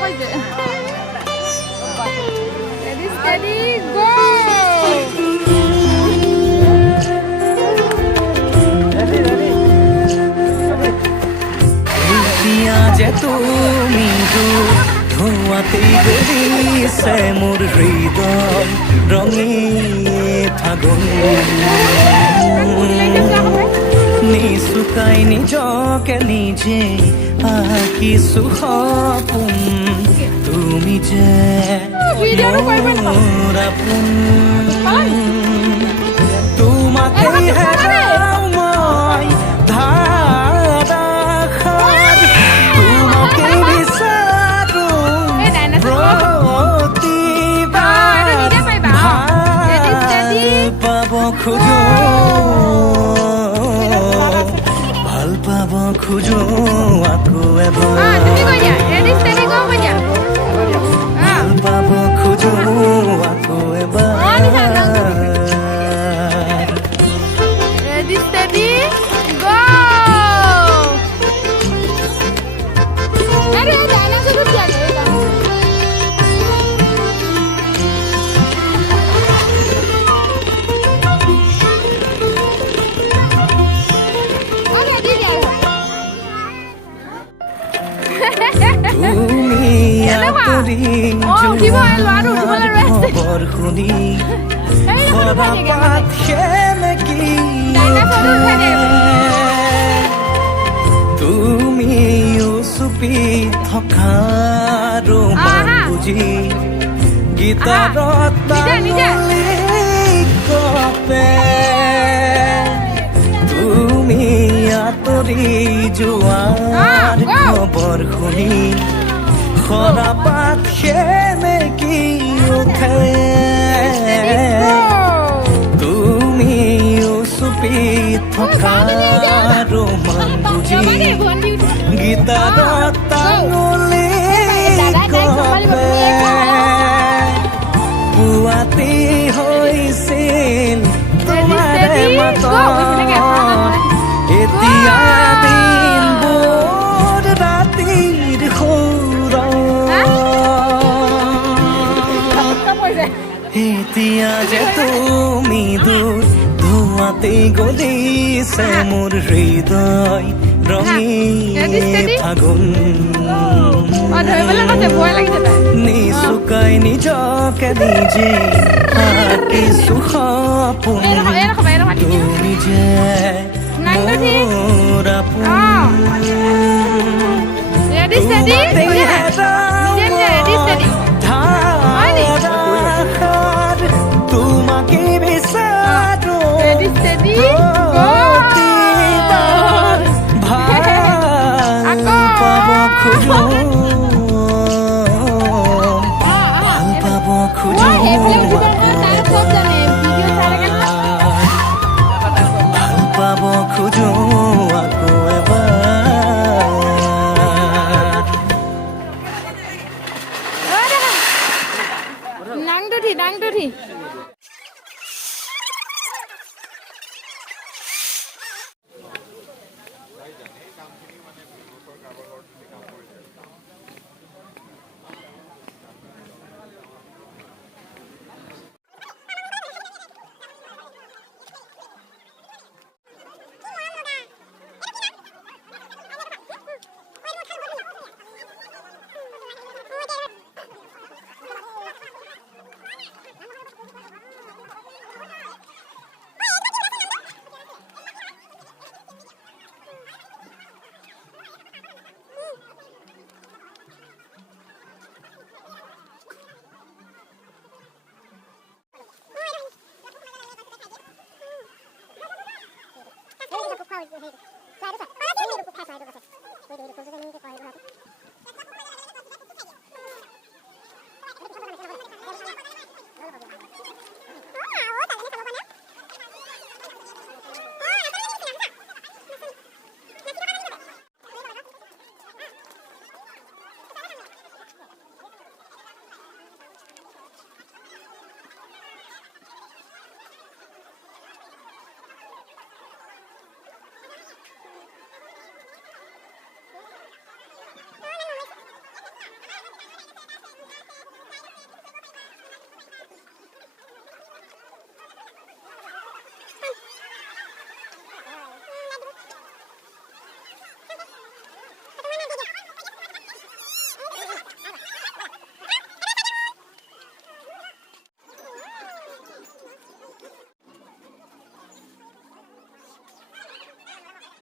কইছে ready steady go যে তুমি ধোঁয়াতেই গলিছে মোৰ হৃদয় ৰঙী ফাগুন নিচুকাই নিজকে নিজে আঁকিছো সপোন তুমি যে মোৰ আপোন তোমাকেই হেৰাও মই খোজো ভাল পাব খোজো আকৌ এবাৰ ভাল পাব খোজো আকৌ এবাৰ ৰেডি স্টেডি গো আৰে জানা শুধু জানো তুমি আঁতৰি খবৰ শুনি সদাপাত সেমেকি তুমি চুপি থকা ৰোমান বুজি গীতাৰত কপে তুমি আঁতৰি যোৱাৰ খবৰ শুনি সদাপাত সেমেকি উঠে তুমি চুপি থকা ৰোমান বুজি গীতাৰত টাঙুলি কপে পুৱাতি হৈছিল তোমাৰে মাতত এতিয়া দিনবোৰ ৰাতিৰ এতিয়া যে তুমি ধোঁৱাতেই গলিছে মোৰ হৃদয় ৰঙী ফাগুন নিচুকাই নিজকে নিজে আঁকিছো সপোন তুমি যে মোৰ আপোন তোমাতেই তোমাকে বিচাৰো প্ৰতিবাৰ ভাল পাব খোজো ভাল পাব খোজো ভাল পাব খোজো আকৌ এবাৰ নাংদুঠি